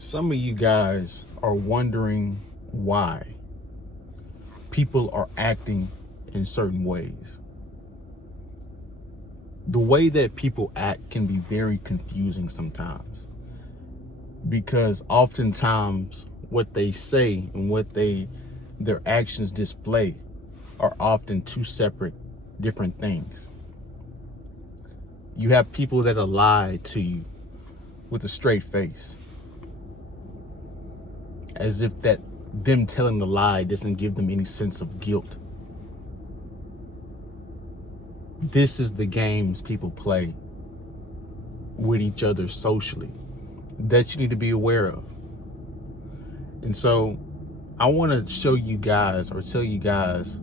Some of you guys are wondering why people are acting in certain ways. The way that people act can be very confusing sometimes, because oftentimes what they say and what their actions display are often two separate different things. You have people that lie to you with a straight face, as if that them telling the lie doesn't give them any sense of guilt. This is the games people play with each other socially that you need to be aware of. And so I want to show you guys, or tell you guys,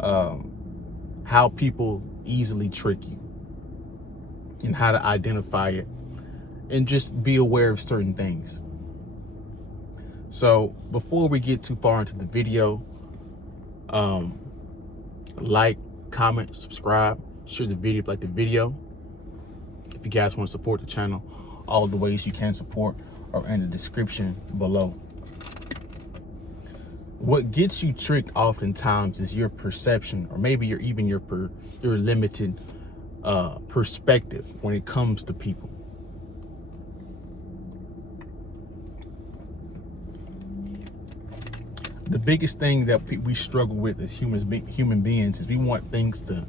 how people easily trick you and how to identify it, and just be aware of certain things. So before we get too far into the video, like, comment, subscribe, share the video if you like the video. If you guys want to support the channel, all the ways you can support are in the description below. What gets you tricked oftentimes is your perception, or maybe your limited perspective when it comes to people. The biggest thing that we struggle with as human beings is we want things to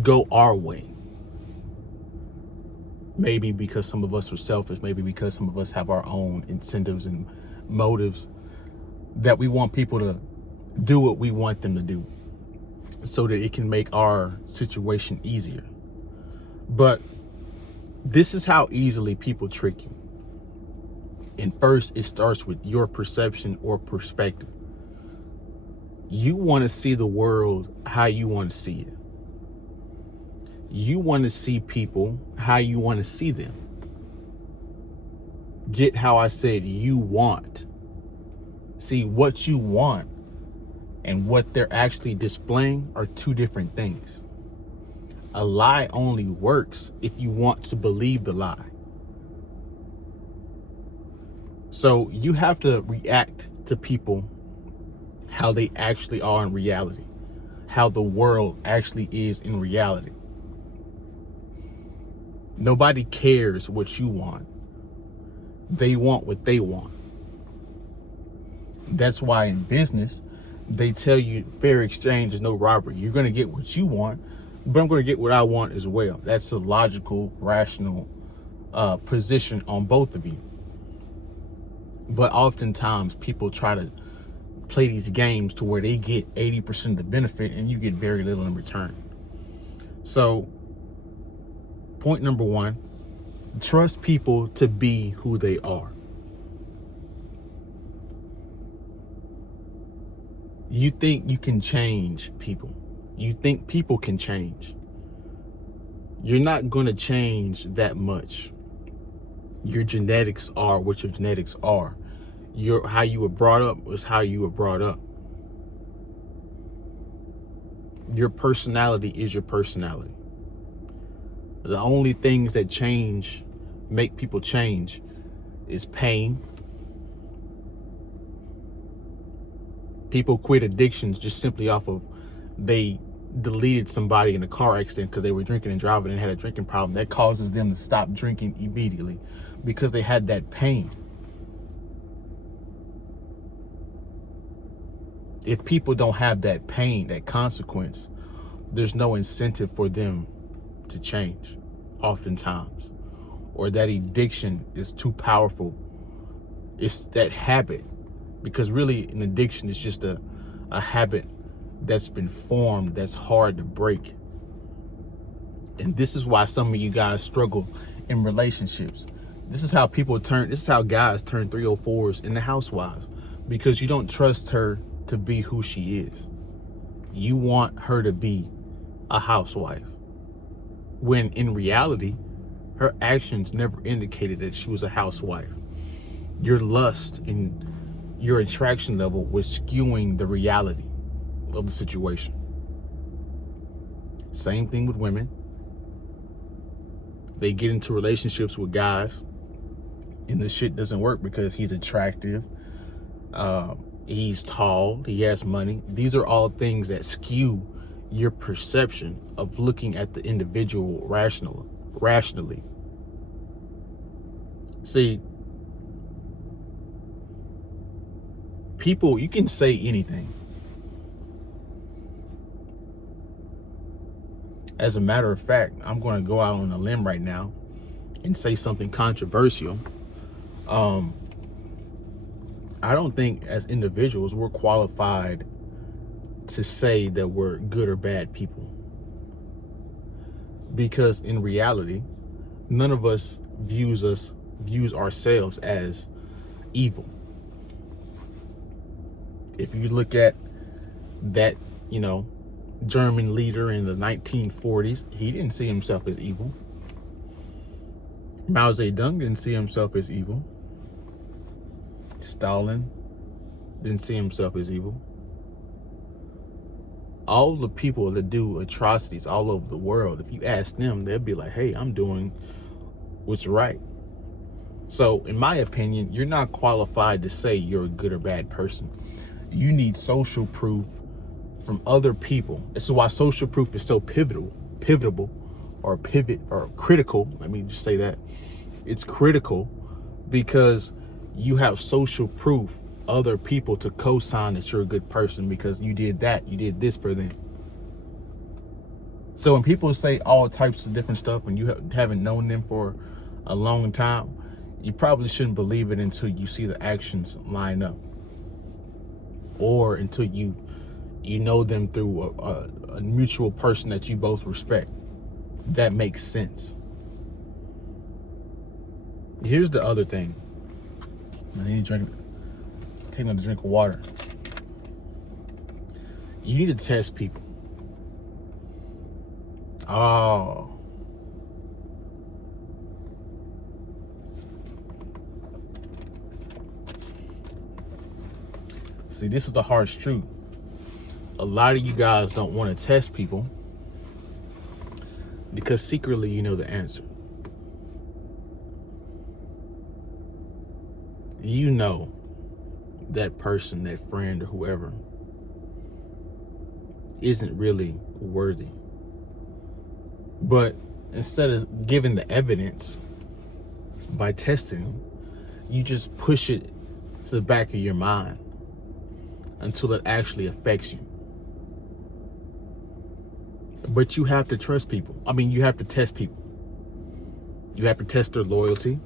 go our way. Maybe because some of us are selfish, maybe because some of us have our own incentives and motives, that we want people to do what we want them to do so that it can make our situation easier. But this is how easily people trick you. And first, it starts with your perception or perspective. You want to see the world how you want to see it. You want to see people how you want to see them. Get how I said you want. See, what you want and what they're actually displaying are two different things. A lie only works if you want to believe the lie. So you have to react to people how they actually are in reality, how the world actually is in reality. Nobody cares what you want. They want what they want. That's why in business, they tell you fair exchange is no robbery. You're going to get what you want, but I'm going to get what I want as well. That's a logical, rational position on both of you. But oftentimes people try to play these games to where they get 80% of the benefit and you get very little in return. So point number one, trust people to be who they are. You think you can change people. You think people can change. You're not going to change that much. Your genetics are what your genetics are. How you were brought up was how you were brought up. Your personality is your personality. The only things that make people change is pain. People quit addictions just simply off of they deleted somebody in a car accident because they were drinking and driving and had a drinking problem. That causes them to stop drinking immediately because they had that pain. If people don't have that pain, that consequence, there's no incentive for them to change oftentimes. Or that addiction is too powerful. It's that habit, because really an addiction is just a habit that's been formed that's hard to break. And this is why some of you guys struggle in relationships. This is how guys turn 304s into housewives, because you don't trust her to be who she is. You want her to be a housewife, when in reality, her actions never indicated that she was a housewife. Your lust and your attraction level was skewing the reality of the situation. Same thing with women. They get into relationships with guys and the shit doesn't work because he's attractive, he's tall, he has money. These are all things that skew your perception of looking at the individual rationally. See, people, you can say anything. As a matter of fact, I'm going to go out on a limb right now and say something controversial. I don't think as individuals we're qualified to say that we're good or bad people, because in reality, none of us views ourselves as evil. If you look at that, German leader in the 1940s, he didn't see himself as evil. Mao Zedong didn't see himself as evil. Stalin didn't see himself as evil. All the people that do atrocities all over the world, if you ask them, they'll be like, hey, I'm doing what's right. So in my opinion, you're not qualified to say you're a good or bad person. You need social proof from other people. This is why social proof is so critical. Let me just say that. It's critical because you have social proof, other people to co-sign that you're a good person because you did that, you did this for them. So when people say all types of different stuff and you haven't known them for a long time, you probably shouldn't believe it until you see the actions line up, or until you know them through a mutual person that you both respect. That makes sense. Here's the other thing. I need to take another drink of water. You need to test people. Oh. See, this is the harsh truth. A lot of you guys don't want to test people because secretly you know the answer. You know that person, that friend, or whoever isn't really worthy. But instead of giving the evidence by testing them, you just push it to the back of your mind until it actually affects you. But you have to trust people. You have to test people. You have to test their loyalty.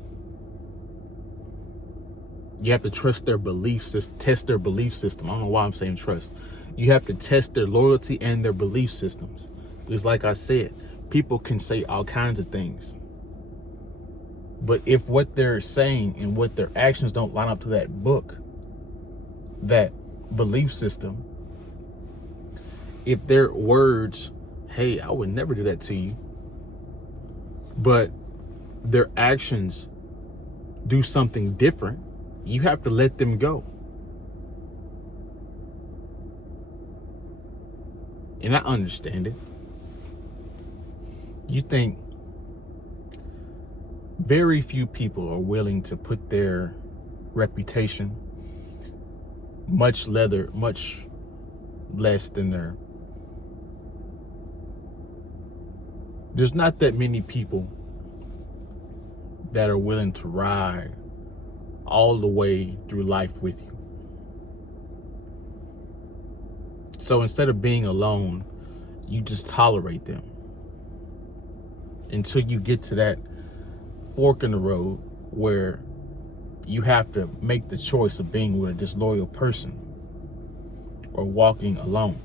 You have to trust their beliefs, test their belief system. I don't know why I'm saying trust. You have to test their loyalty and their belief systems. Because like I said, people can say all kinds of things. But if what they're saying and what their actions don't line up to that book, that belief system, if their words, hey, I would never do that to you, but their actions do something different, you have to let them go. And I understand it. You think very few people are willing to put their reputation, much less than there's not that many people that are willing to ride all the way through life with you. So instead of being alone, you just tolerate them until you get to that fork in the road where you have to make the choice of being with a disloyal person or walking alone.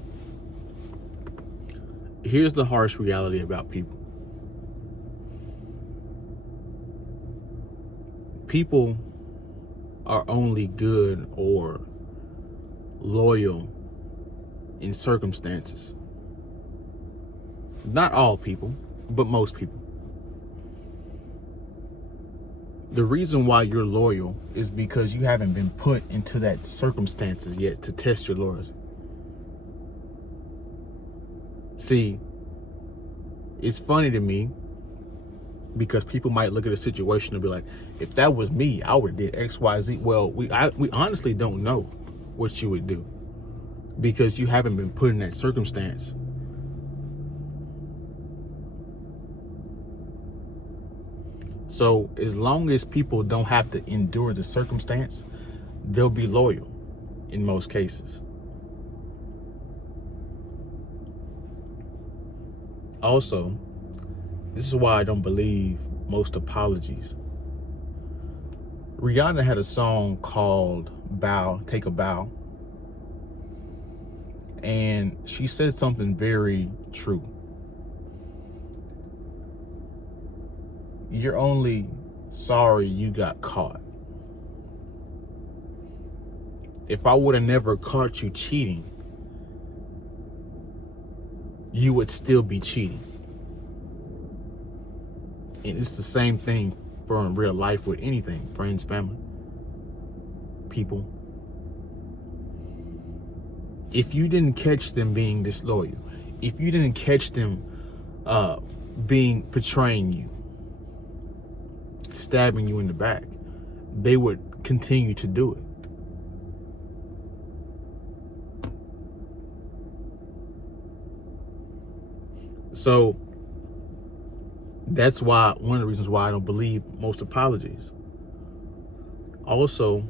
Here's the harsh reality about people. People are only good or loyal in circumstances. Not all people, but most people. The reason why you're loyal is because you haven't been put into that circumstances yet to test your loyalty. See, it's funny to me Because people might look at a situation and be like, if that was me, I would have did X, Y, Z. Well, we honestly don't know what you would do because you haven't been put in that circumstance. So as long as people don't have to endure the circumstance, they'll be loyal in most cases. Also, this is why I don't believe most apologies. Rihanna had a song called Bow, Take a Bow. And she said something very true. You're only sorry you got caught. If I would have never caught you cheating, you would still be cheating. And it's the same thing for in real life with anything, friends, family, people. If you didn't catch them being disloyal, if you didn't catch them betraying you, stabbing you in the back, they would continue to do it. So that's why, one of the reasons why I don't believe most apologies. Also,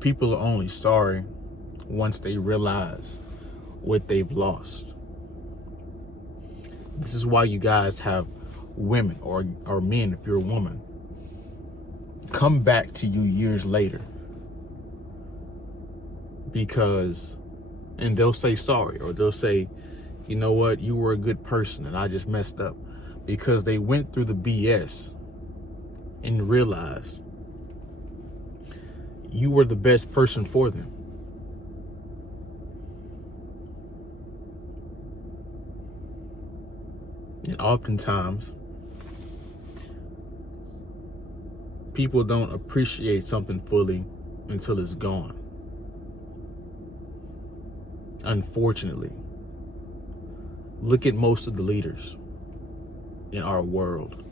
people are only sorry once they realize what they've lost. This is why you guys have women or men, if you're a woman, come back to you years later and they'll say sorry, or they'll say, you know what, you were a good person and I just messed up, because they went through the BS and realized you were the best person for them. And oftentimes, people don't appreciate something fully until it's gone. Unfortunately, look at most of the leaders in our world.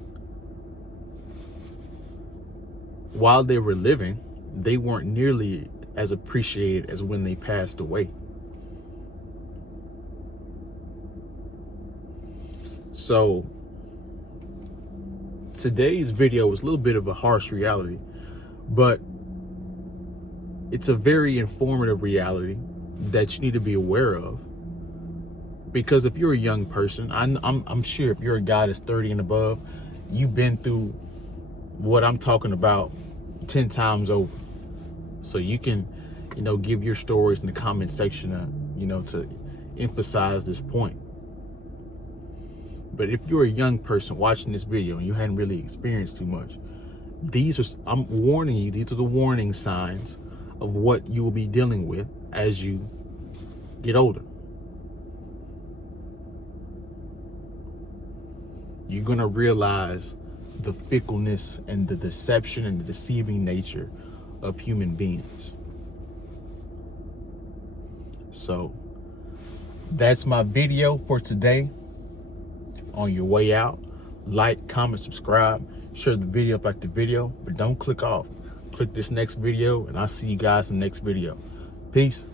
While they were living, they weren't nearly as appreciated as when they passed away. So today's video was a little bit of a harsh reality, but it's a very informative reality that you need to be aware of. Because if you're a young person, I'm sure if you're a guy that's 30 and above, you've been through what I'm talking about 10 times over. So you can, give your stories in the comment section, to emphasize this point. But if you're a young person watching this video and you hadn't really experienced too much, I'm warning you, these are the warning signs of what you will be dealing with as you get older. You're going to realize the fickleness and the deception and the deceiving nature of human beings. So that's my video for today. On your way out, like, comment, subscribe, share the video if you like the video, but don't click off. Click this next video and I'll see you guys in the next video. Peace.